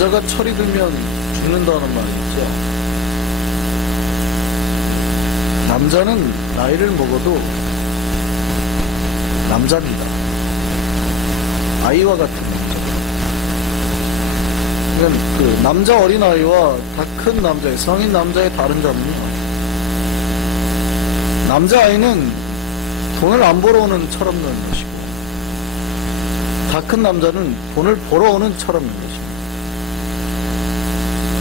남자가 철이 들면 죽는다는 말이 있죠. 남자는 나이를 먹어도 남자입니다. 아이와 같은 남자. 그러니까 그 남자 어린아이와 다 큰 남자의 성인 남자의 다른 점은요, 남자아이는 돈을 안 벌어오는 철없는 것이고, 다 큰 남자는 돈을 벌어오는 철없는 것입니다.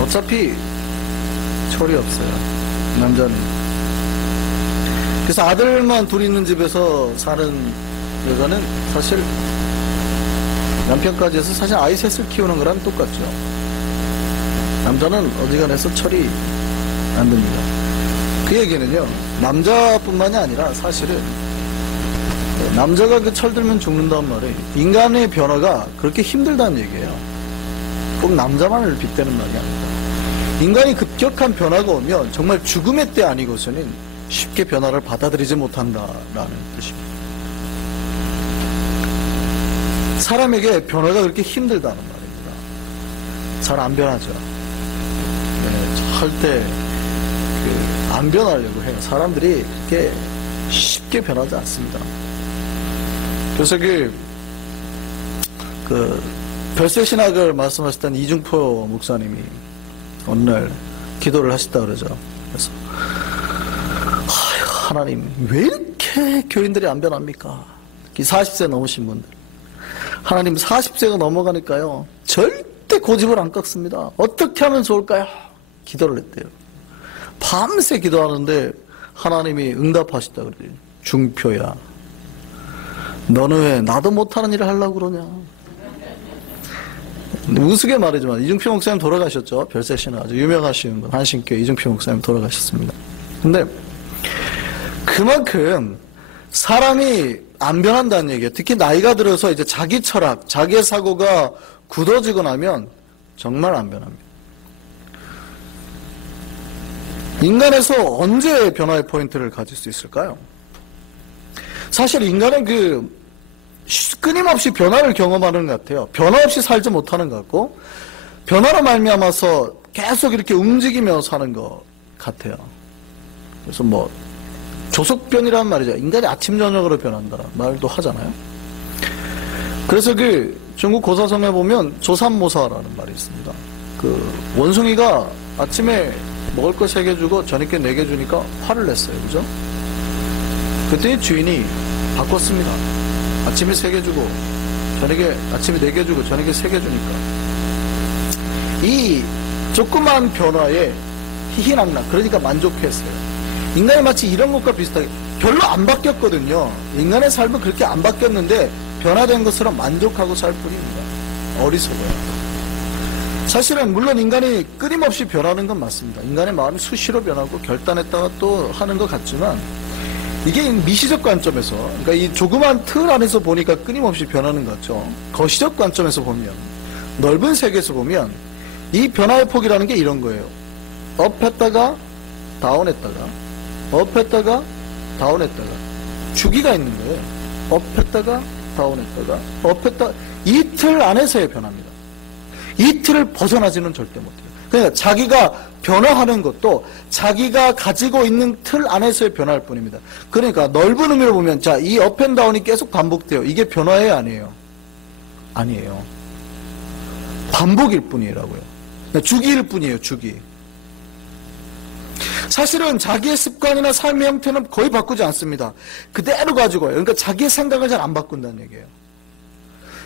어차피 철이 없어요, 남자는. 그래서 아들만 둘 있는 집에서 사는 여자는 사실 남편까지 해서 사실 아이 셋을 키우는 거랑 똑같죠. 남자는 어지간해서 철이 안 듭니다. 그 얘기는요, 남자뿐만이 아니라 사실은 남자가 그 철들면 죽는다는 말이 인간의 변화가 그렇게 힘들다는 얘기예요. 꼭 남자만을 빗대는 말이 아닙니다. 인간이 급격한 변화가 오면 정말 죽음의 때 아니고서는 쉽게 변화를 받아들이지 못한다라는 뜻입니다. 사람에게 변화가 그렇게 힘들다는 말입니다. 잘 안 변하죠. 절대 안 변하려고 해요. 사람들이 그렇게 쉽게 변하지 않습니다. 그래서 별세신학을 말씀하셨던 이중포 목사님이 어느 날 기도를 하셨다 그러죠. 그래서 하나님, 왜 이렇게 교인들이 안 변합니까? 특히 40세 넘으신 분들. 하나님, 40세가 넘어가니까요, 절대 고집을 안 꺾습니다. 어떻게 하면 좋을까요? 기도를 했대요. 밤새 기도하는데 하나님이 응답하시다 그래요. 중표야, 너는 왜 나도 못하는 일을 하려고 그러냐? 우스개 말이지만 이중표 목사님 돌아가셨죠. 별세신학 아주 유명하신 분, 한신교회 이중표 목사님 돌아가셨습니다. 근데 그만큼 사람이 안 변한다는 얘기예요. 특히 나이가 들어서 이제 자기 철학, 자기의 사고가 굳어지고 나면 정말 안 변합니다. 인간에서 언제 변화의 포인트를 가질 수 있을까요? 사실 인간은 끊임없이 변화를 경험하는 것 같아요. 변화 없이 살지 못하는 것 같고, 변화로 말미암아서 계속 이렇게 움직이며 사는 것 같아요. 그래서 조속변이라는 말이죠. 인간이 아침 저녁으로 변한다 말도 하잖아요. 그래서 중국 고사성에 보면 조삼모사라는 말이 있습니다. 원숭이가 아침에 먹을 거 3개 주고 저녁에 4개 주니까 화를 냈어요. 그죠? 그때 주인이 바꿨습니다. 아침에 3개 주고 아침에 4개 주고 저녁에 3개 주니까 이 조그만 변화에 희희낙낙, 그러니까 만족했어요. 인간이 마치 이런 것과 비슷하게 별로 안 바뀌었거든요. 인간의 삶은 그렇게 안 바뀌었는데 변화된 것으로 만족하고 살 뿐입니다. 어리석어요. 사실은 물론 인간이 끊임없이 변하는 건 맞습니다. 인간의 마음이 수시로 변하고 결단했다가 또 하는 것 같지만, 이게 미시적 관점에서, 그러니까 이 조그만 틀 안에서 보니까 끊임없이 변하는 것 같죠. 거시적 관점에서 보면, 넓은 세계에서 보면 이 변화의 폭이라는 게 이런 거예요. 업했다가 다운했다가, 업했다가 다운했다가, 주기가 있는 거예요. 업했다가 다운했다가, 업했다, 이 틀 안에서의 변화입니다. 이 틀을 벗어나지는 절대 못해요. 그러니까 자기가 변화하는 것도 자기가 가지고 있는 틀 안에서의 변화일 뿐입니다. 그러니까 넓은 의미로 보면, 자, 이 업앤다운이 계속 반복돼요. 이게 변화예요, 아니에요? 아니에요. 반복일 뿐이라고요. 그러니까 주기일 뿐이에요, 주기. 사실은 자기의 습관이나 삶의 형태는 거의 바꾸지 않습니다. 그대로 가지고 와요. 그러니까 자기의 생각을 잘 안 바꾼다는 얘기예요.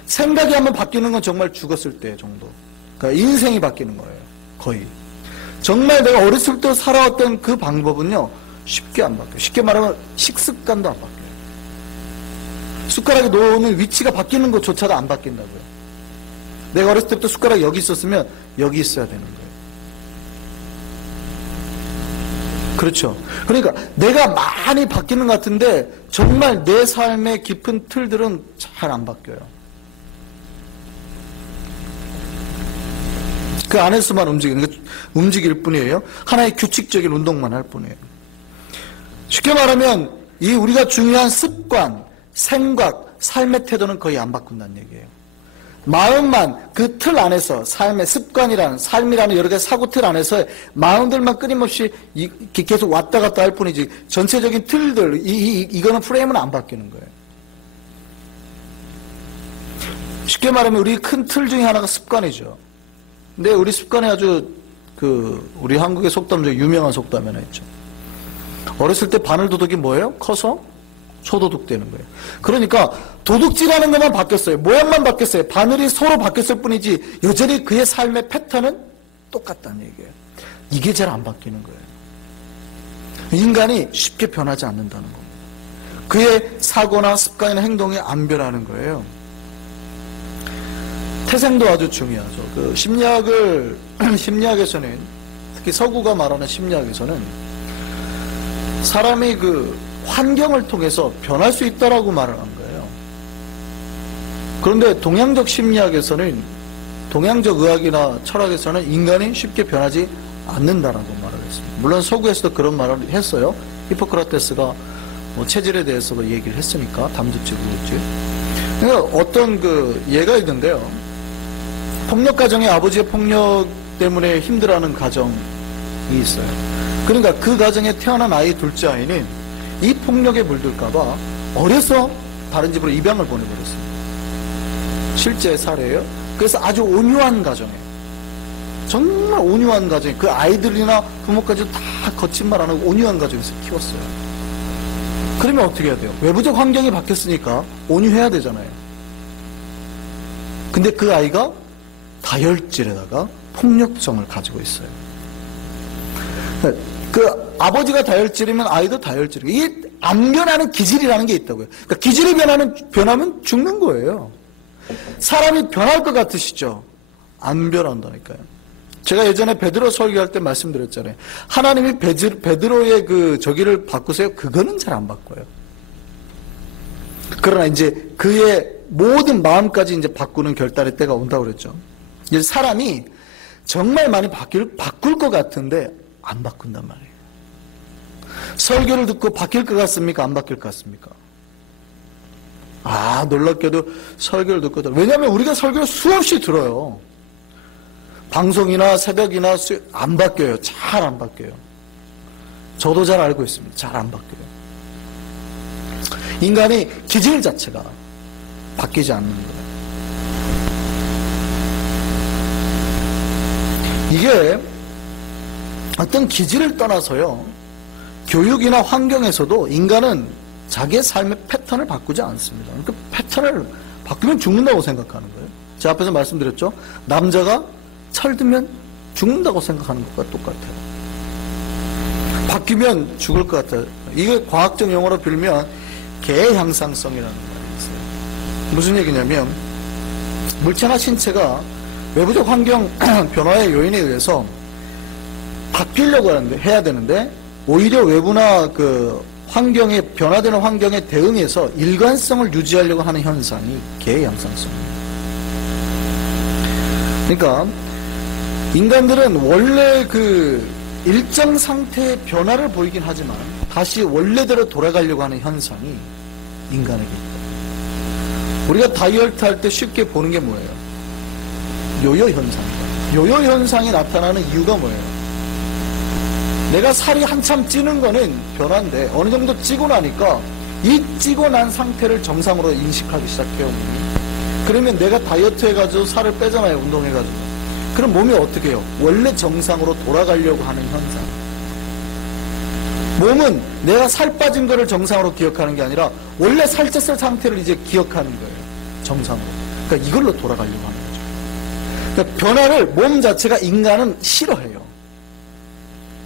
생각이 한번 바뀌는 건 정말 죽었을 때 정도. 그러니까 인생이 바뀌는 거예요. 거의. 정말 내가 어렸을 때 살아왔던 그 방법은요, 쉽게 안 바뀌어요. 쉽게 말하면 식습관도 안 바뀌어요. 숟가락에 놓는 위치가 바뀌는 것조차도 안 바뀐다고요. 내가 어렸을 때부터 숟가락이 여기 있었으면 여기 있어야 되는 거예요. 그렇죠. 그러니까 내가 많이 바뀌는 것 같은데 정말 내 삶의 깊은 틀들은 잘 안 바뀌어요. 그 안에서만 움직일 뿐이에요. 하나의 규칙적인 운동만 할 뿐이에요. 쉽게 말하면 이 우리가 중요한 습관, 생각, 삶의 태도는 거의 안 바꾼다는 얘기예요. 마음만 그 틀 안에서 삶의 삶이라는 여러 가지 사고 틀 안에서 마음들만 끊임없이 계속 왔다 갔다 할 뿐이지 전체적인 틀들 이거는 프레임은 안 바뀌는 거예요. 쉽게 말하면 우리 큰 틀 중에 하나가 습관이죠. 근데 우리 습관이 아주 우리 한국의 속담 중에 유명한 속담이 하나 있죠. 어렸을 때 바늘도둑이 뭐예요? 커서 소도둑 되는 거예요. 그러니까 도둑질하는 것만 바뀌었어요. 모양만 바뀌었어요. 바늘이 서로 바뀌었을 뿐이지 여전히 그의 삶의 패턴은 똑같다는 얘기예요. 이게 잘 안 바뀌는 거예요. 인간이 쉽게 변하지 않는다는 겁니다. 그의 사고나 습관이나 행동이 안 변하는 거예요. 태생도 아주 중요하죠. 심리학에서는 특히 서구가 말하는 심리학에서는 사람이 환경을 통해서 변할 수 있다라고 말을 한 거예요. 그런데 동양적 심리학에서는, 동양적 의학이나 철학에서는 인간이 쉽게 변하지 않는다라고 말을 했습니다. 물론 서구에서도 그런 말을 했어요. 히포크라테스가 체질에 대해서도 얘기를 했으니까 담즙질이겠지. 그러니까 어떤 예가 있는데요. 폭력 가정에 아버지의 폭력 때문에 힘들어하는 가정이 있어요. 그러니까 그 가정에 태어난 아이 둘째 아이는 이 폭력에 물들까봐 어려서 다른 집으로 입양을 보내버렸습니다. 실제 사례예요. 그래서 아주 온유한 가정에, 정말 온유한 가정에, 그 아이들이나 부모까지 다 거친 말 안 하고 온유한 가정에서 키웠어요. 그러면 어떻게 해야 돼요? 외부적 환경이 바뀌었으니까 온유해야 되잖아요. 근데 그 아이가 다혈질에다가 폭력성을 가지고 있어요. 그 아버지가 다혈질이면 아이도 다혈질이고, 이게 안 변하는 기질이라는 게 있다고요. 그러니까 기질이 변하면 죽는 거예요. 사람이 변할 것 같으시죠? 안 변한다니까요. 제가 예전에 베드로 설교할 때 말씀드렸잖아요. 하나님이 베드로의 저기를 바꾸세요? 그거는 잘 안 바꿔요. 그러나 이제 그의 모든 마음까지 이제 바꾸는 결단의 때가 온다고 그랬죠. 이제 사람이 정말 많이 바꿀 것 같은데 안 바꾼단 말이에요. 설교를 듣고 바뀔 것 같습니까? 안 바뀔 것 같습니까? 놀랍게도 설교를 듣고 왜냐하면 우리가 설교를 수없이 들어요. 방송이나 새벽이나 안 바뀌어요. 잘 안 바뀌어요. 저도 잘 알고 있습니다. 잘 안 바뀌어요. 인간이 기질 자체가 바뀌지 않는 거예요. 이게 어떤 기질을 떠나서요, 교육이나 환경에서도 인간은 자기의 삶의 패턴을 바꾸지 않습니다. 그 패턴을 바꾸면 죽는다고 생각하는 거예요. 제가 앞에서 말씀드렸죠. 남자가 철들면 죽는다고 생각하는 것과 똑같아요. 바뀌면 죽을 것 같아요. 이게 과학적 용어로 빌면 개향상성이라는 말이 있어요. 무슨 얘기냐면 물체나 신체가 외부적 환경 변화의 요인에 의해서 바뀌려고 해야 되는데 오히려 외부나 변화되는 환경에 대응해서 일관성을 유지하려고 하는 현상이 개향상성입니다. 그러니까 인간들은 원래 일정 상태의 변화를 보이긴 하지만 다시 원래대로 돌아가려고 하는 현상이 인간에게 있다. 우리가 다이어트 할 때 쉽게 보는 게 뭐예요? 요요 현상입니다. 요요 현상이 나타나는 이유가 뭐예요? 내가 살이 한참 찌는 거는 변화인데 어느 정도 찌고 나니까 이 찌고 난 상태를 정상으로 인식하기 시작해요. 그러면 내가 다이어트 해가지고 살을 빼잖아요. 운동해가지고. 그럼 몸이 어떻게 해요? 원래 정상으로 돌아가려고 하는 현상. 몸은 내가 살 빠진 거를 정상으로 기억하는 게 아니라 원래 살쪘을 상태를 이제 기억하는 거예요. 정상으로. 그러니까 이걸로 돌아가려고 하는 거죠. 그러니까 변화를 몸 자체가 인간은 싫어해요.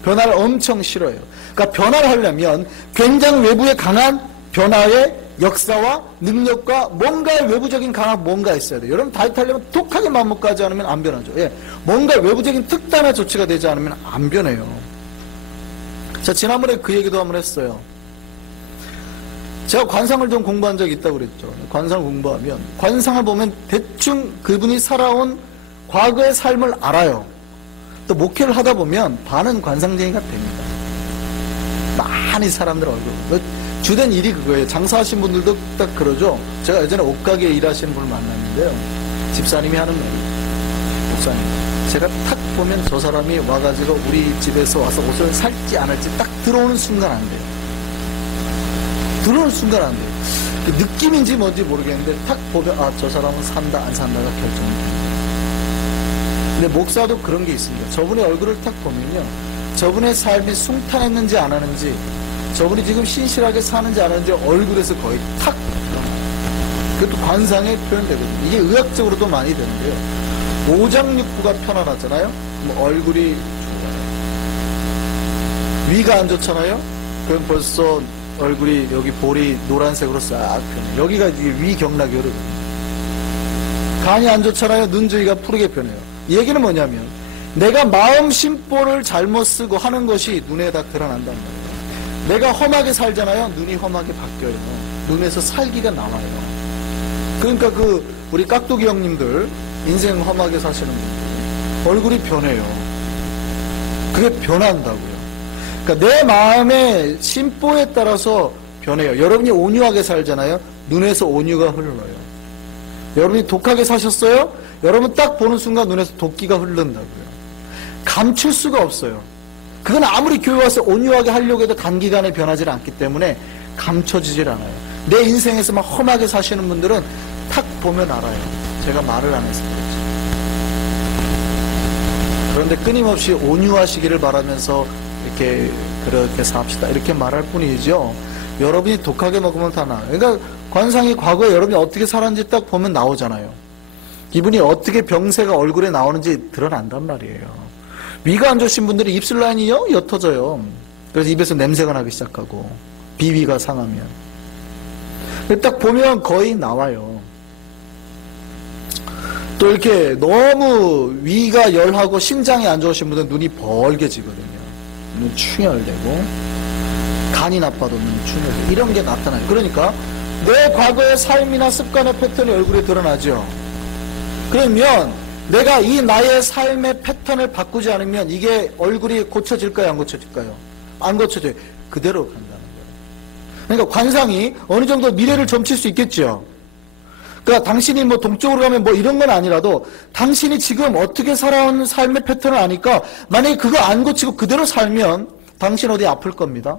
변화를 엄청 싫어해요. 그러니까 변화를 하려면 굉장히 외부에 강한 변화의 역사와 능력과 뭔가의 외부적인 강한 뭔가 있어야 돼요. 여러분 다이어트 하려면 독하게 마음먹지 않으면 안 변하죠. 뭔가 외부적인 특단의 조치가 되지 않으면 안 변해요. 자, 지난번에 그 얘기도 한번 했어요. 제가 관상을 좀 공부한 적이 있다고 그랬죠. 관상을 공부하면 관상을 보면 대충 그분이 살아온 과거의 삶을 알아요. 또 목회를 하다 보면 반은 관상쟁이가 됩니다. 많이 사람들 얼굴. 주된 일이 그거예요. 장사하신 분들도 딱 그러죠. 제가 예전에 옷가게에 일하시는 분을 만났는데요. 집사님이 하는 말이에요. 목사님, 제가 탁 보면 저 사람이 와가지고 우리 집에서 와서 옷을 살지 안 할지 딱 들어오는 순간 안 돼요. 들어오는 순간 안 돼요. 그 느낌인지 뭔지 모르겠는데 탁 보면 아, 저 사람은 산다 안 산다가 결정이 됩니다. 근데 목사도 그런 게 있습니다. 저분의 얼굴을 탁 보면요, 저분의 삶이 순탄했는지 안 하는지, 저분이 지금 신실하게 사는지 안 하는지 얼굴에서 거의 탁 드러나요. 그것도 관상에 표현되거든요. 이게 의학적으로도 많이 되는데요, 오장육부가 편안하잖아요. 그럼 얼굴이 좋아요. 위가 안 좋잖아요. 그럼 벌써 얼굴이 여기 볼이 노란색으로 싹 변해요. 여기가 위경락이 흐르거든요. 간이 안 좋잖아요. 눈 주위가 푸르게 변해요. 이 얘기는 뭐냐면 내가 마음 심보를 잘못 쓰고 하는 것이 눈에 다 드러난단 말이에요. 내가 험하게 살잖아요. 눈이 험하게 바뀌어요. 눈에서 살기가 나와요. 그러니까 우리 깍두기 형님들 인생 험하게 사시는 분들 얼굴이 변해요. 그게 변한다고요. 그러니까 내 마음의 심보에 따라서 변해요. 여러분이 온유하게 살잖아요. 눈에서 온유가 흘러요. 여러분이 독하게 사셨어요? 여러분 딱 보는 순간 눈에서 도끼가 흐른다고요. 감출 수가 없어요. 그건 아무리 교회 와서 온유하게 하려고 해도 단기간에 변하지 않기 때문에 감춰지질 않아요. 내 인생에서 막 험하게 사시는 분들은 탁 보면 알아요. 제가 말을 안 해서 그렇지. 그런데 끊임없이 온유하시기를 바라면서 그렇게 삽시다 이렇게 말할 뿐이죠. 여러분이 독하게 먹으면 다 나아요. 그러니까 관상이 과거에 여러분이 어떻게 살았는지 딱 보면 나오잖아요. 이분이 어떻게 병세가 얼굴에 나오는지 드러난단 말이에요. 위가 안 좋으신 분들이 입술 라인이요 옅어져요. 그래서 입에서 냄새가 나기 시작하고 비위가 상하면 딱 보면 거의 나와요. 또 이렇게 너무 위가 열하고 심장이 안 좋으신 분들은 눈이 벌게지거든요. 눈 충혈되고 간이 나빠도 눈이 충혈되고 이런 게 나타나요. 그러니까 내 과거의 삶이나 습관의 패턴이 얼굴에 드러나죠. 그러면 내가 이 나의 삶의 패턴을 바꾸지 않으면 이게 얼굴이 고쳐질까요? 안 고쳐질까요? 안 고쳐져요. 그대로 간다는 거예요. 그러니까 관상이 어느 정도 미래를 점칠 수 있겠죠. 그러니까 당신이 뭐 동쪽으로 가면 뭐 이런 건 아니라도 당신이 지금 어떻게 살아온 삶의 패턴을 아니까 만약에 그거 안 고치고 그대로 살면 당신 어디 아플 겁니다.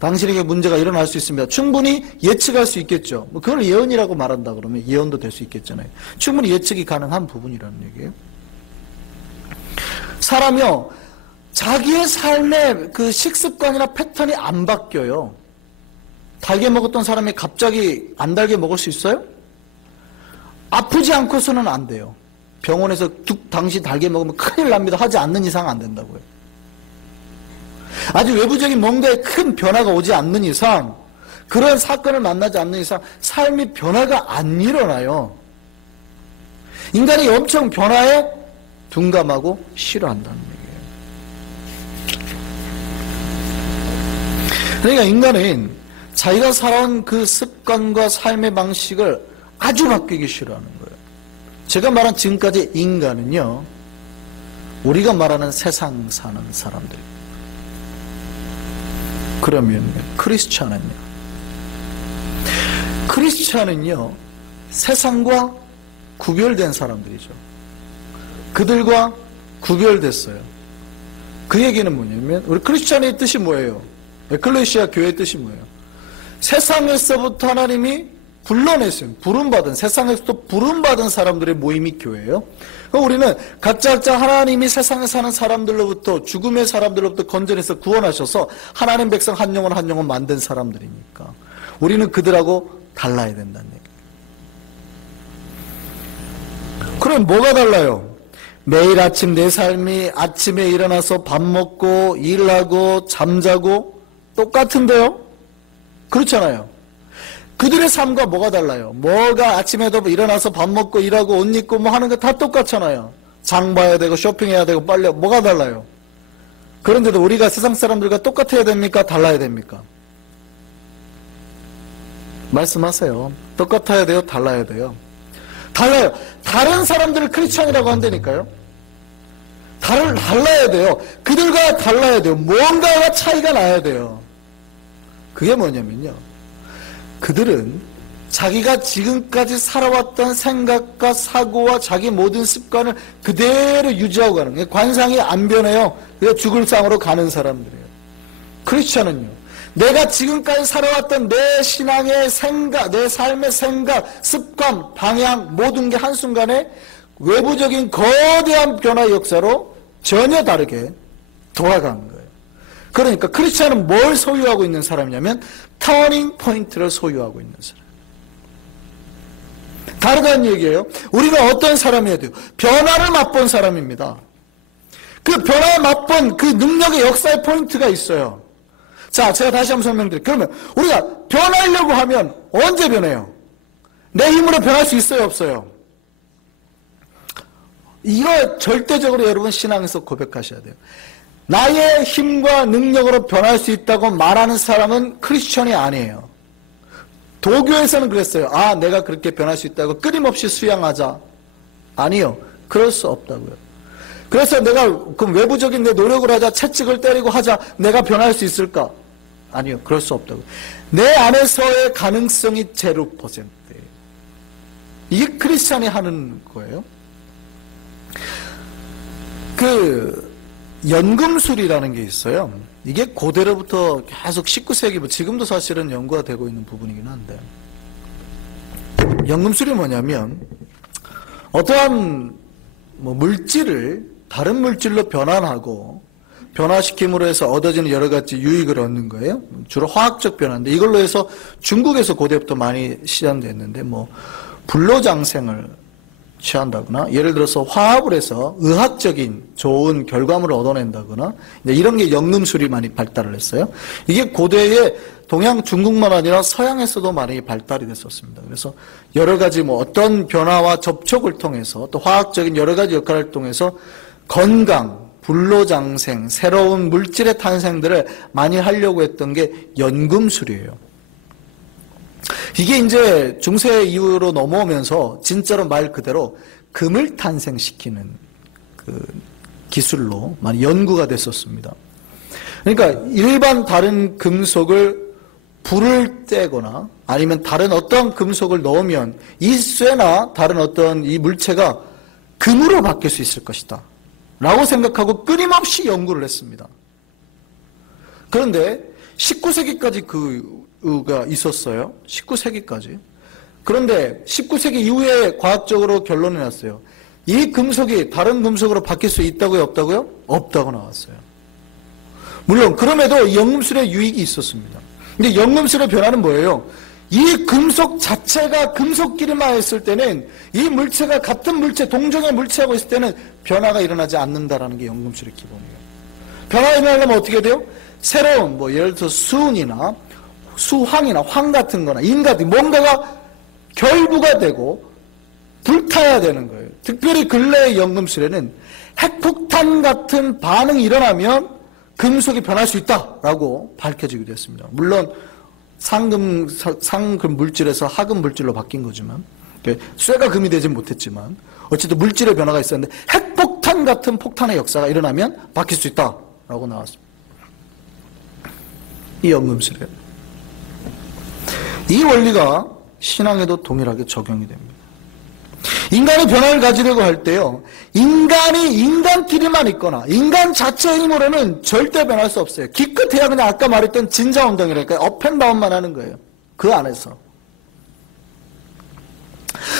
당신에게 문제가 일어날 수 있습니다. 충분히 예측할 수 있겠죠. 뭐 그걸 예언이라고 말한다 그러면 예언도 될 수 있겠잖아요. 충분히 예측이 가능한 부분이라는 얘기예요. 사람이요, 자기의 삶의 그 식습관이나 패턴이 안 바뀌어요. 달게 먹었던 사람이 갑자기 안 달게 먹을 수 있어요? 아프지 않고서는 안 돼요. 병원에서 당신 달게 먹으면 큰일 납니다. 하지 않는 이상 안 된다고요. 아주 외부적인 뭔가에 큰 변화가 오지 않는 이상, 그런 사건을 만나지 않는 이상 삶의 변화가 안 일어나요. 인간이 엄청 변화에 둔감하고 싫어한다는 얘기예요. 그러니까 인간은 자기가 살아온 그 습관과 삶의 방식을 아주 바뀌기 싫어하는 거예요. 제가 말한 지금까지 인간은요, 우리가 말하는 세상 사는 사람들이에요. 그러면 크리스찬은요 세상과 구별된 사람들이죠. 그들과 구별됐어요. 그 얘기는 뭐냐면 우리 크리스찬의 뜻이 뭐예요? 에클레시아 교회의 뜻이 뭐예요? 세상에서부터 하나님이 불러냈어요. 부름받은, 세상에서부터 부름받은 사람들의 모임이 교회예요. 우리는 각자 하나님이 세상에 사는 사람들로부터, 죽음의 사람들로부터 건져내서 구원하셔서 하나님 백성 한 영혼 만든 사람들이니까 우리는 그들하고 달라야 된다는 얘기예요. 그럼 뭐가 달라요? 매일 아침 내 삶이 아침에 일어나서 밥 먹고 일하고 잠자고 똑같은데요? 그렇잖아요. 그들의 삶과 뭐가 달라요? 뭐가 아침에도 일어나서 밥 먹고 일하고 옷 입고 뭐 하는 거 다 똑같잖아요. 장 봐야 되고 쇼핑해야 되고 빨리 뭐가 달라요? 그런데도 우리가 세상 사람들과 똑같아야 됩니까? 달라야 됩니까? 말씀하세요. 똑같아야 돼요? 달라야 돼요? 달라요. 다른 사람들을 크리스찬이라고 한다니까요. 달라야 돼요. 그들과 달라야 돼요. 뭔가가 차이가 나야 돼요. 그게 뭐냐면요, 그들은 자기가 지금까지 살아왔던 생각과 사고와 자기 모든 습관을 그대로 유지하고 가는 거예요. 관상이 안 변해요. 그래서 죽을 상으로 가는 사람들이에요. 크리스천은요, 내가 지금까지 살아왔던 내 신앙의 생각, 내 삶의 생각, 습관, 방향 모든 게 한순간에 외부적인 거대한 변화의 역사로 전혀 다르게 돌아가는 거예요. 그러니까 크리스천은 뭘 소유하고 있는 사람이냐면 터닝 포인트를 소유하고 있는 사람. 다르다는 얘기예요. 우리가 어떤 사람이어야 돼요? 변화를 맛본 사람입니다. 그 변화에 맛본 그 능력의 역사의 포인트가 있어요. 자, 제가 다시 한번 설명드릴게요. 그러면 우리가 변하려고 하면 언제 변해요? 내 힘으로 변할 수 있어요, 없어요? 이거 절대적으로 여러분 신앙에서 고백하셔야 돼요. 나의 힘과 능력으로 변할 수 있다고 말하는 사람은 크리스천이 아니에요. 도교에서는 그랬어요. 아, 내가 그렇게 변할 수 있다고 끊임없이 수양하자. 아니요, 그럴 수 없다고요. 그래서 내가 그럼 외부적인 내 노력을 하자, 채찍을 때리고 하자, 내가 변할 수 있을까? 아니요, 그럴 수 없다고요. 내 안에서의 가능성이 0%예요. 이게 크리스찬이 하는 거예요. 연금술이라는 게 있어요. 이게 고대로부터 계속 19세기, 지금도 사실은 연구가 되고 있는 부분이긴 한데, 연금술이 뭐냐면 어떠한 물질을 다른 물질로 변환하고 변화시킴으로 해서 얻어지는 여러 가지 유익을 얻는 거예요. 주로 화학적 변화인데, 이걸로 해서 중국에서 고대부터 많이 시작됐는데, 불로장생을 취한다거나, 예를 들어서 화합을 해서 의학적인 좋은 결과물을 얻어낸다거나, 이런 게 연금술이 많이 발달을 했어요. 이게 고대에 동양 중국만 아니라 서양에서도 많이 발달이 됐었습니다. 그래서 여러 가지 어떤 변화와 접촉을 통해서 또 화학적인 여러 가지 역할을 통해서 건강, 불로장생, 새로운 물질의 탄생들을 많이 하려고 했던 게 연금술이에요. 이게 이제 중세 이후로 넘어오면서 진짜로 말 그대로 금을 탄생시키는 그 기술로 많이 연구가 됐었습니다. 그러니까 일반 다른 금속을 불을 떼거나 아니면 다른 어떤 금속을 넣으면 이 쇠나 다른 어떤 이 물체가 금으로 바뀔 수 있을 것이다 라고 생각하고 끊임없이 연구를 했습니다. 그런데 19세기까지 그가 있었어요. 19세기까지. 그런데 19세기 이후에 과학적으로 결론이 났어요. 이 금속이 다른 금속으로 바뀔 수 있다고요, 없다고요? 없다고 나왔어요. 물론 그럼에도 연금술의 유익이 있었습니다. 근데 연금술의 변화는 뭐예요? 이 금속 자체가 금속끼리만 했을 때는 이 물체가 같은 물체, 동종의 물체하고 있을 때는 변화가 일어나지 않는다라는 게 연금술의 기본이에요. 변화가 일어나려면 어떻게 돼요? 새로운 예를 들어서 수은이나 수황이나 황 같은 거나 인 같은 뭔가가 결부가 되고 불타야 되는 거예요. 특별히 근래의 연금술에는 핵폭탄 같은 반응이 일어나면 금속이 변할 수 있다라고 밝혀지기도 했습니다. 물론 상금 물질에서 하금 물질로 바뀐 거지만, 쇠가 금이 되진 못했지만 어쨌든 물질의 변화가 있었는데 핵폭탄 같은 폭탄의 역사가 일어나면 바뀔 수 있다라고 나왔습니다. 이 연금술이에요. 이 원리가 신앙에도 동일하게 적용이 됩니다. 인간이 변화를 가지려고 할 때요, 인간이 인간끼리만 있거나 인간 자체의 힘으로는 절대 변할 수 없어요. 기껏해야 그냥 아까 말했던 진자운동이랄까요, 업앤다운만 하는 거예요. 그 안에서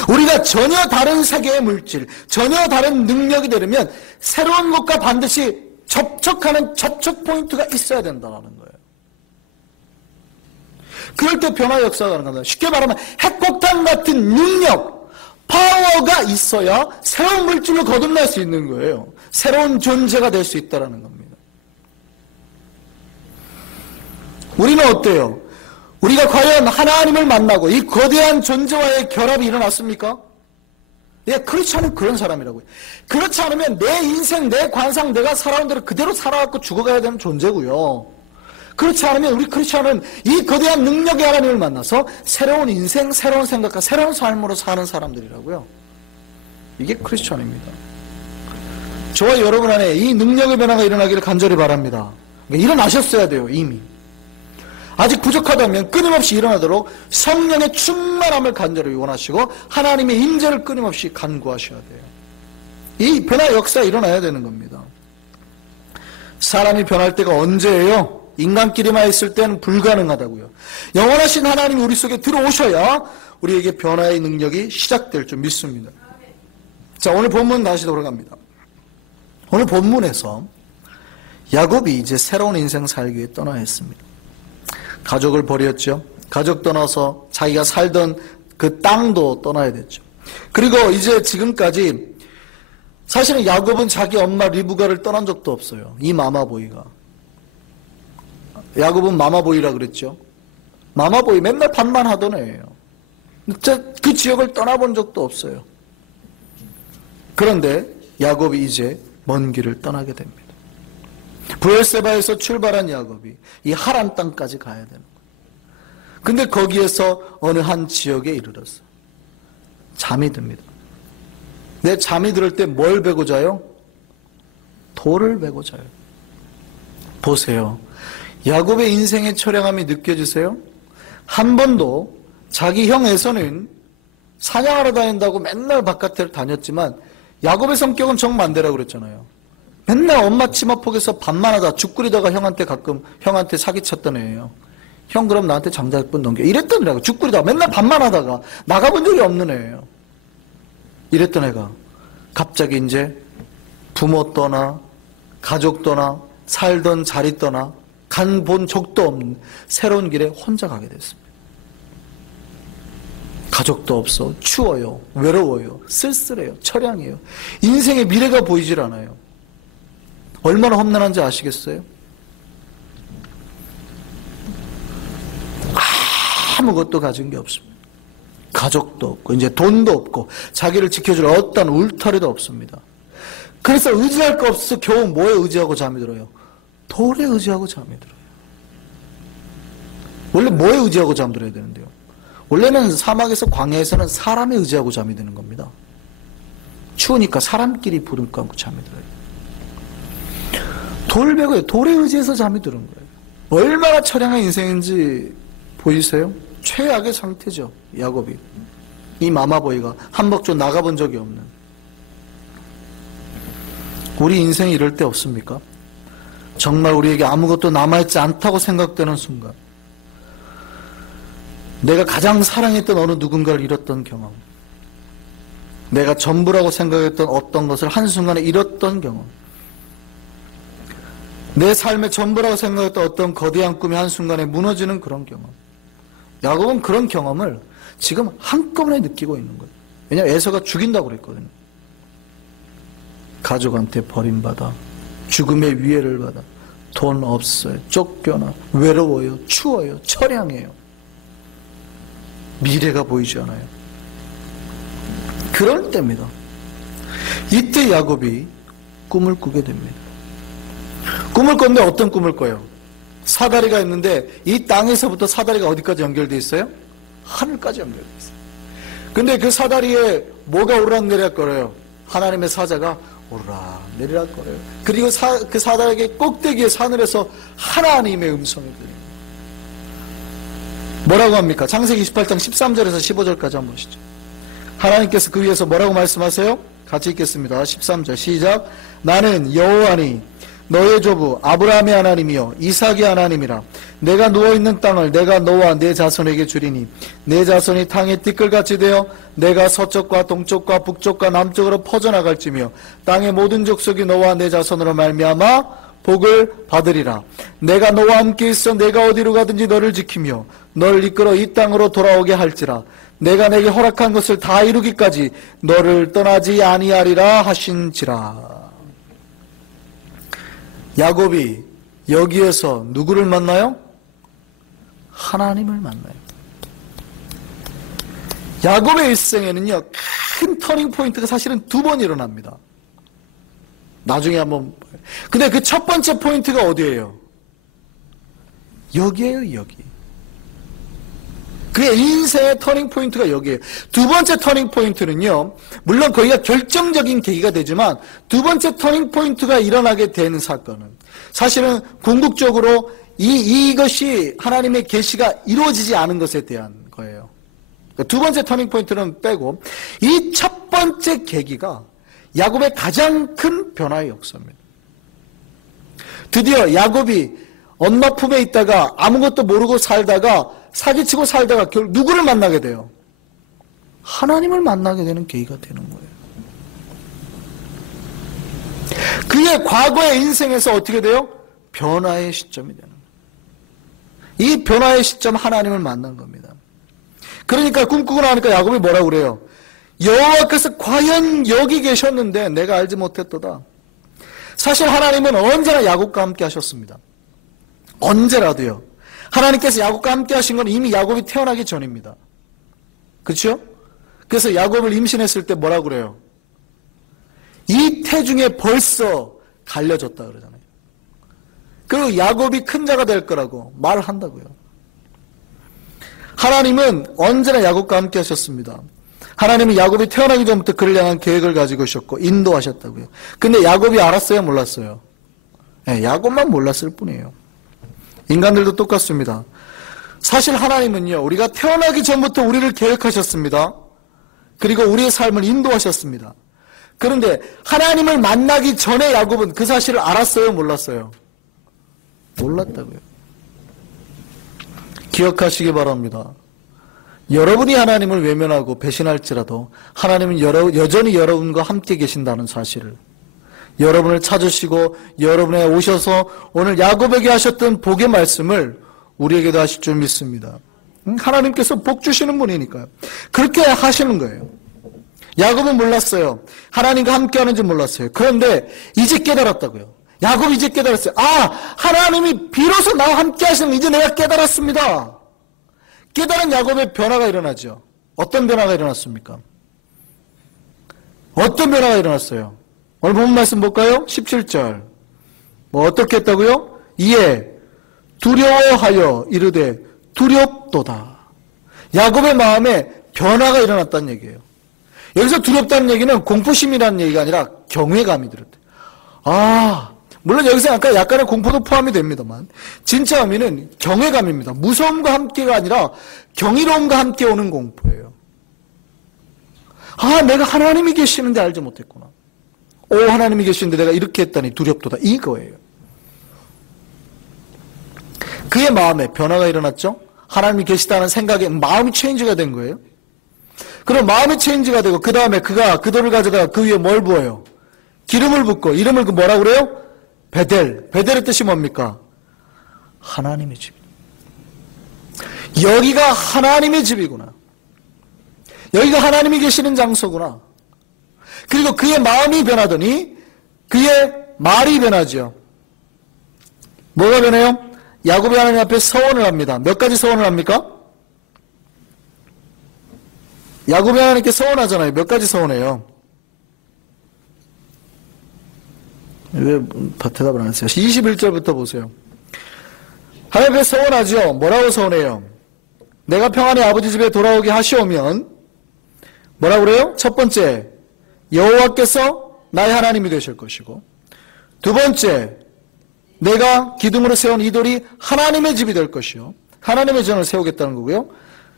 우리가 전혀 다른 세계의 물질, 전혀 다른 능력이 되려면 새로운 것과 반드시 접촉하는 접촉 포인트가 있어야 된다는 거예요. 그럴 때 변화 역사가 가능합니다. 쉽게 말하면 핵폭탄 같은 능력, 파워가 있어야 새로운 물질로 거듭날 수 있는 거예요. 새로운 존재가 될 수 있다는 겁니다. 우리는 어때요? 우리가 과연 하나님을 만나고 이 거대한 존재와의 결합이 일어났습니까? 예, 그렇지 않으면 그런 사람이라고요. 그렇지 않으면 내 인생, 내 관상, 내가 살아온 대로 그대로 살아갖고 죽어가야 되는 존재고요. 그렇지 않으면 우리 크리스천은 이 거대한 능력의 하나님을 만나서 새로운 인생, 새로운 생각과 새로운 삶으로 사는 사람들이라고요. 이게 크리스천입니다. 저와 여러분 안에 이 능력의 변화가 일어나기를 간절히 바랍니다. 일어나셨어야 돼요, 이미. 아직 부족하다면 끊임없이 일어나도록 성령의 충만함을 간절히 원하시고 하나님의 임재를 끊임없이 간구하셔야 돼요. 이 변화 역사가 일어나야 되는 겁니다. 사람이 변할 때가 언제예요? 인간끼리만 있을 때는 불가능하다고요. 영원하신 하나님이 우리 속에 들어오셔야 우리에게 변화의 능력이 시작될 줄 믿습니다. 자, 오늘 본문 다시 돌아갑니다. 오늘 본문에서 야곱이 이제 새로운 인생 살기 위해 떠나야 했습니다. 가족을 버렸죠. 가족 떠나서 자기가 살던 그 땅도 떠나야 됐죠. 그리고 이제 지금까지 사실은 야곱은 자기 엄마 리브가를 떠난 적도 없어요. 이 마마보이가. 야곱은 마마보이라 그랬죠. 마마보이 맨날 반만 하던 애예요. 그 지역을 떠나본 적도 없어요. 그런데 야곱이 이제 먼 길을 떠나게 됩니다. 브엘세바에서 출발한 야곱이 이 하란 땅까지 가야 되는 거예요. 근데 거기에서 어느 한 지역에 이르렀어요. 잠이 듭니다. 내 잠이 들을 때 뭘 베고 자요? 돌을 베고 자요. 보세요. 야곱의 인생의 처량함이 느껴지세요? 한 번도 자기 형 에서는 사냥하러 다닌다고 맨날 바깥에 다녔지만 야곱의 성격은 정반대라고 그랬잖아요. 맨날 엄마 치마폭에서 밥만 하다 죽 끓이다가 형한테 사기쳤던 애예요. 형 그럼 나한테 장작분 넘겨. 이랬던 애라고. 죽 끓이다가 맨날 밥만 하다가 나가본 적이 없는 애예요. 이랬던 애가 갑자기 이제 부모 떠나 가족 떠나 살던 자리 떠나 간 본 적도 없는 새로운 길에 혼자 가게 됐습니다. 가족도 없어. 추워요. 외로워요. 쓸쓸해요. 처량해요. 인생의 미래가 보이질 않아요. 얼마나 험난한지 아시겠어요? 아무것도 가진 게 없습니다. 가족도 없고 이제 돈도 없고 자기를 지켜줄 어떤 울타리도 없습니다. 그래서 의지할 거 없어서 겨우 뭐에 의지하고 잠이 들어요? 돌에 의지하고 잠이 들어요. 원래 뭐에 의지하고 잠들어야 되는데요? 원래는 사막에서 광야에서는 사람에 의지하고 잠이 드는 겁니다. 추우니까 사람끼리 부둥 감고 잠이 들어요. 돌 베고요. 돌에 의지해서 잠이 드는 거예요. 얼마나 처량한 인생인지 보이세요? 최악의 상태죠. 야곱이. 이 마마보이가 한복조 나가본 적이 없는. 우리 인생이 이럴 때 없습니까? 정말 우리에게 아무것도 남아있지 않다고 생각되는 순간 내가 가장 사랑했던 어느 누군가를 잃었던 경험, 내가 전부라고 생각했던 어떤 것을 한순간에 잃었던 경험, 내 삶의 전부라고 생각했던 어떤 거대한 꿈이 한순간에 무너지는 그런 경험. 야곱은 그런 경험을 지금 한꺼번에 느끼고 있는 거예요. 왜냐하면 에서가 죽인다고 그랬거든요. 가족한테 버림받아 죽음의 위해를 받아 돈 없어요. 쫓겨나 외로워요. 추워요. 처량해요. 미래가 보이지 않아요. 그럴 때입니다. 이때 야곱이 꿈을 꾸게 됩니다. 꿈을 꿨는데 어떤 꿈을 꿔요? 사다리가 있는데 이 땅에서부터 사다리가 어디까지 연결되어 있어요? 하늘까지 연결되어 있어요. 근데 그 사다리에 뭐가 오르락내리락거려요? 하나님의 사자가 오르락내리락거려요. 그리고 그 사다리의 꼭대기에 하늘에서 하나님의 음성이 들려요. 뭐라고 합니까? 창세기 28장 13절에서 15절까지 한번 보시죠. 하나님께서 그 위에서 뭐라고 말씀하세요? 같이 읽겠습니다. 13절 시작. 나는 여호와니 너의 조부 아브라함의 하나님이요 이삭의 하나님이라. 내가 누워있는 땅을 내가 너와 내 자손에게 주리니 내 자손이 땅의 띠끌같이 되어 내가 서쪽과 동쪽과 북쪽과 남쪽으로 퍼져나갈지며 땅의 모든 족속이 너와 내 자손으로 말미암아 복을 받으리라. 내가 너와 함께 있어 내가 어디로 가든지 너를 지키며 너를 이끌어 이 땅으로 돌아오게 할지라. 내가 내게 허락한 것을 다 이루기까지 너를 떠나지 아니하리라 하신지라. 야곱이 여기에서 누구를 만나요? 하나님을 만나요. 야곱의 일생에는요, 큰 터닝 포인트가 사실은 두 번 일어납니다. 나중에 한번. 근데 그 첫 번째 포인트가 어디예요? 여기에요, 여기. 그의 인생의 터닝 포인트가 여기에요. 두 번째 터닝 포인트는요, 물론 거기가 결정적인 계기가 되지만 두 번째 터닝 포인트가 일어나게 되는 사건은 사실은 궁극적으로 이것이 하나님의 계시가 이루어지지 않은 것에 대한 거예요. 두 번째 터닝 포인트는 빼고 이 첫 번째 계기가 야곱의 가장 큰 변화의 역사입니다. 드디어 야곱이 엄마 품에 있다가 아무것도 모르고 살다가 사기치고 살다가 결국 누구를 만나게 돼요? 하나님을 만나게 되는 계기가 되는 거예요. 그의 과거의 인생에서 어떻게 돼요? 변화의 시점이 되는 거예요. 이 변화의 시점 하나님을 만난 겁니다. 그러니까 꿈꾸고 나니까 야곱이 뭐라고 그래요? 여호와께서 과연 여기 계셨는데 내가 알지 못했도다. 사실 하나님은 언제나 야곱과 함께 하셨습니다. 언제라도요. 하나님께서 야곱과 함께 하신 건 이미 야곱이 태어나기 전입니다. 그렇죠? 그래서 야곱을 임신했을 때 뭐라고 그래요? 이 태중에 벌써 갈려졌다 그러잖아요. 그리고 야곱이 큰 자가 될 거라고 말한다고요. 하나님은 언제나 야곱과 함께 하셨습니다. 하나님은 야곱이 태어나기 전부터 그를 향한 계획을 가지고 있었고 인도하셨다고요. 근데 야곱이 알았어요? 몰랐어요? 네, 야곱만 몰랐을 뿐이에요. 인간들도 똑같습니다. 사실 하나님은요, 우리가 태어나기 전부터 우리를 계획하셨습니다. 그리고 우리의 삶을 인도하셨습니다. 그런데 하나님을 만나기 전에 야곱은 그 사실을 알았어요? 몰랐어요? 몰랐다고요. 기억하시기 바랍니다. 여러분이 하나님을 외면하고 배신할지라도 하나님은 여전히 여러분과 함께 계신다는 사실을, 여러분을 찾으시고 여러분에 오셔서 오늘 야곱에게 하셨던 복의 말씀을 우리에게도 하실 줄 믿습니다. 하나님께서 복 주시는 분이니까요. 그렇게 하시는 거예요. 야곱은 몰랐어요. 하나님과 함께 하는지 몰랐어요. 그런데 이제 깨달았다고요. 야곱이 이제 깨달았어요. 하나님이 비로소 나와 함께 하시는 거 이제 내가 깨달았습니다. 깨달은 야곱의 변화가 일어나죠. 어떤 변화가 일어났습니까? 어떤 변화가 일어났어요? 오늘 본 말씀 볼까요? 17절. 어떻게 했다고요? 이에 두려워하여 이르되 두렵도다. 야곱의 마음에 변화가 일어났다는 얘기예요. 여기서 두렵다는 얘기는 공포심이라는 얘기가 아니라 경외감이 들었대요. 물론 여기서 약간의 공포도 포함이 됩니다만 진짜 의미는 경외감입니다. 무서움과 함께가 아니라 경이로움과 함께 오는 공포예요. 내가 하나님이 계시는데 알지 못했구나. 하나님이 계시는데 내가 이렇게 했다니 두렵도다. 이거예요. 그의 마음에 변화가 일어났죠. 하나님이 계시다는 생각에 마음이 체인지가 된 거예요. 그럼 마음이 체인지가 되고 그 다음에 그가 그 돌을 가져다가 그 위에 뭘 부어요? 기름을 붓고 이름을 뭐라고 그래요? 베델. 베델의 뜻이 뭡니까? 하나님의 집. 여기가 하나님의 집이구나. 여기가 하나님이 계시는 장소구나. 그리고 그의 마음이 변하더니 그의 말이 변하죠. 뭐가 변해요? 야곱이 하나님 앞에 서원을 합니다. 몇 가지 서원을 합니까? 야곱이 하나님께 서원하잖아요. 몇 가지 서원해요? 왜 대답을 안 했어요? 21절부터 보세요. 하나님 앞에 서원하죠. 뭐라고 서원해요? 내가 평안히 아버지 집에 돌아오게 하시오면 뭐라고 그래요? 첫 번째, 여호와께서 나의 하나님이 되실 것이고, 두 번째, 내가 기둥으로 세운 이 돌이 하나님의 집이 될 것이요, 하나님의 전을 세우겠다는 거고요.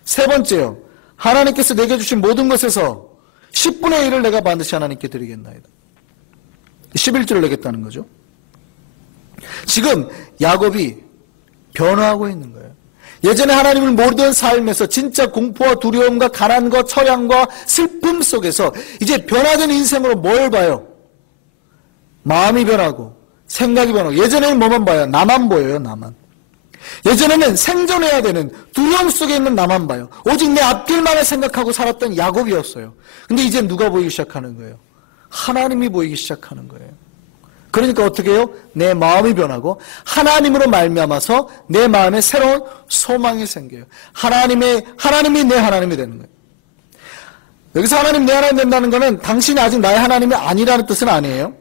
세 번째요, 하나님께서 내게 주신 모든 것에서 10분의 1을 내가 반드시 하나님께 드리겠나이다. 11조를 내겠다는 거죠. 지금 야곱이 변화하고 있는 거예요. 예전에 하나님을 모르던 삶에서 진짜 공포와 두려움과 가난과 처량과 슬픔 속에서 이제 변화된 인생으로 뭘 봐요? 마음이 변하고 생각이 변하고. 예전에는 뭐만 봐요? 나만 보여요. 나만. 예전에는 생존해야 되는 두려움 속에 있는 나만 봐요. 오직 내 앞길만을 생각하고 살았던 야곱이었어요. 근데 이제 누가 보이기 시작하는 거예요? 하나님이 보이기 시작하는 거예요. 그러니까 어떻게 해요? 내 마음이 변하고 하나님으로 말미암아서 내 마음에 새로운 소망이 생겨요. 하나님이 내 하나님이 되는 거예요. 여기서 하나님 내 하나님 된다는 것은 당신이 아직 나의 하나님이 아니라는 뜻은 아니에요.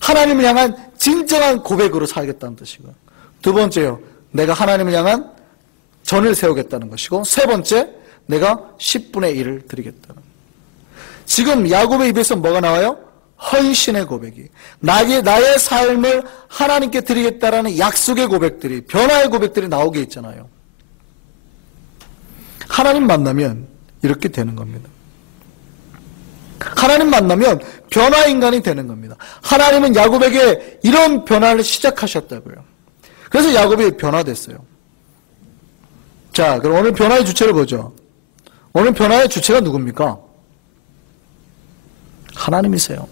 하나님을 향한 진정한 고백으로 살겠다는 뜻이고요. 두 번째요, 내가 하나님을 향한 전을 세우겠다는 것이고, 세 번째, 내가 10분의 1을 드리겠다는 거예요. 지금 야곱의 입에서 뭐가 나와요? 헌신의 고백이, 나의 삶을 하나님께 드리겠다라는 약속의 고백들이, 변화의 고백들이 나오게 있잖아요. 하나님 만나면 이렇게 되는 겁니다. 하나님 만나면 변화 인간이 되는 겁니다. 하나님은 야곱에게 이런 변화를 시작하셨다고요. 그래서 야곱이 변화됐어요. 자, 그럼 오늘 변화의 주체를 보죠. 오늘 변화의 주체가 누굽니까? 하나님이세요.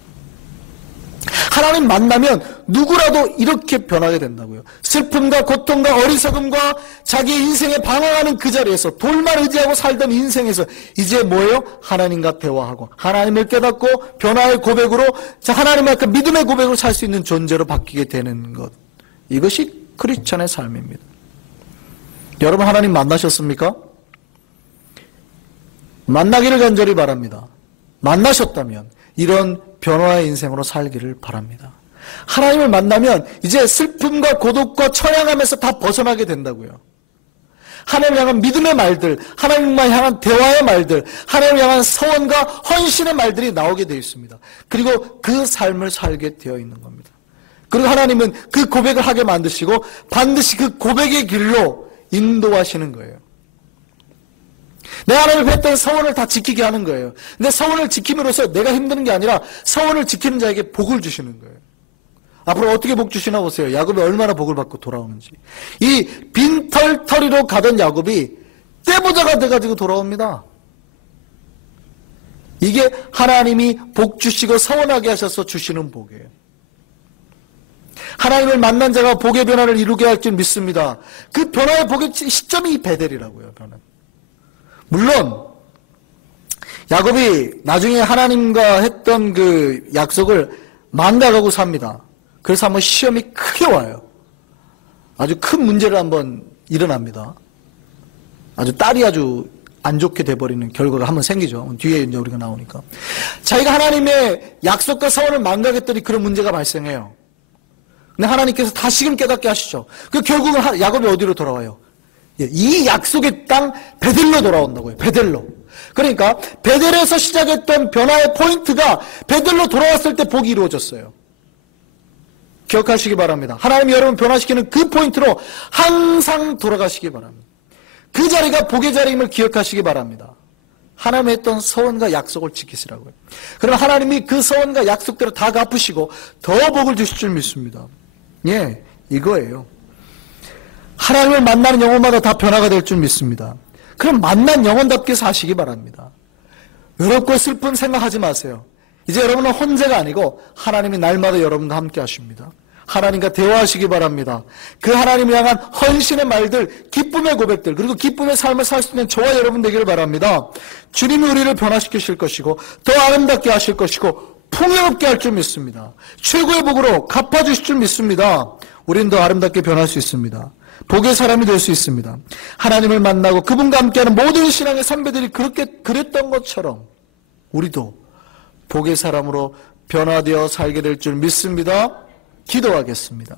하나님 만나면 누구라도 이렇게 변하게 된다고요. 슬픔과 고통과 어리석음과 자기의 인생에 방황하는 그 자리에서, 돌만 의지하고 살던 인생에서 이제 뭐예요? 하나님과 대화하고 하나님을 깨닫고 변화의 고백으로, 하나님의 그 믿음의 고백으로 살 수 있는 존재로 바뀌게 되는 것, 이것이 크리스천의 삶입니다. 여러분, 하나님 만나셨습니까? 만나기를 간절히 바랍니다. 만나셨다면 이런 변화의 인생으로 살기를 바랍니다. 하나님을 만나면 이제 슬픔과 고독과 처량함에서 다 벗어나게 된다고요. 하나님을 향한 믿음의 말들, 하나님만 향한 대화의 말들, 하나님을 향한 서원과 헌신의 말들이 나오게 되어 있습니다. 그리고 그 삶을 살게 되어 있는 겁니다. 그리고 하나님은 그 고백을 하게 만드시고 반드시 그 고백의 길로 인도하시는 거예요. 내 하나님을 했던 서원을 다 지키게 하는 거예요. 근데 서원을 지킴으로써 내가 힘드는 게 아니라 서원을 지키는 자에게 복을 주시는 거예요. 앞으로 어떻게 복 주시나 보세요. 야곱이 얼마나 복을 받고 돌아오는지. 이 빈털터리로 가던 야곱이 떼부자가 돼가지고 돌아옵니다. 이게 하나님이 복 주시고 서원하게 하셔서 주시는 복이에요. 하나님을 만난 자가 복의 변화를 이루게 할 줄 믿습니다. 그 변화의 복의 시점이 이 베델이라고요. 변화. 물론 야곱이 나중에 하나님과 했던 그 약속을 망각하고 삽니다. 그래서 한번 시험이 크게 와요. 아주 큰 문제를 한번 일어납니다. 아주 딸이 아주 안 좋게 돼버리는 결과가 한번 생기죠. 뒤에 이제 우리가 나오니까. 자기가 하나님의 약속과 서원을 망각했더니 그런 문제가 발생해요. 근데 하나님께서 다시금 깨닫게 하시죠. 그 결국은 야곱이 어디로 돌아와요? 이 약속의 땅 베델로 돌아온다고요. 베델로. 그러니까 베델에서 시작했던 변화의 포인트가 베델로 돌아왔을 때 복이 이루어졌어요. 기억하시기 바랍니다. 하나님이 여러분 변화시키는 그 포인트로 항상 돌아가시기 바랍니다. 그 자리가 복의 자리임을 기억하시기 바랍니다. 하나님이 했던 서원과 약속을 지키시라고요. 그럼 하나님이 그 서원과 약속대로 다 갚으시고 더 복을 주실 줄 믿습니다. 예, 이거예요. 하나님을 만나는 영혼마다 다 변화가 될 줄 믿습니다. 그럼 만난 영혼답게 사시기 바랍니다. 외롭고 슬픈 생각하지 마세요. 이제 여러분은 혼자가 아니고 하나님이 날마다 여러분과 함께 하십니다. 하나님과 대화하시기 바랍니다. 그 하나님을 향한 헌신의 말들, 기쁨의 고백들, 그리고 기쁨의 삶을 살 수 있는 저와 여러분 되기를 바랍니다. 주님이 우리를 변화시키실 것이고 더 아름답게 하실 것이고 풍요롭게 할 줄 믿습니다. 최고의 복으로 갚아주실 줄 믿습니다. 우리는 더 아름답게 변할 수 있습니다. 복의 사람이 될 수 있습니다. 하나님을 만나고 그분과 함께하는 모든 신앙의 선배들이 그렇게 그랬던 것처럼 우리도 복의 사람으로 변화되어 살게 될 줄 믿습니다. 기도하겠습니다.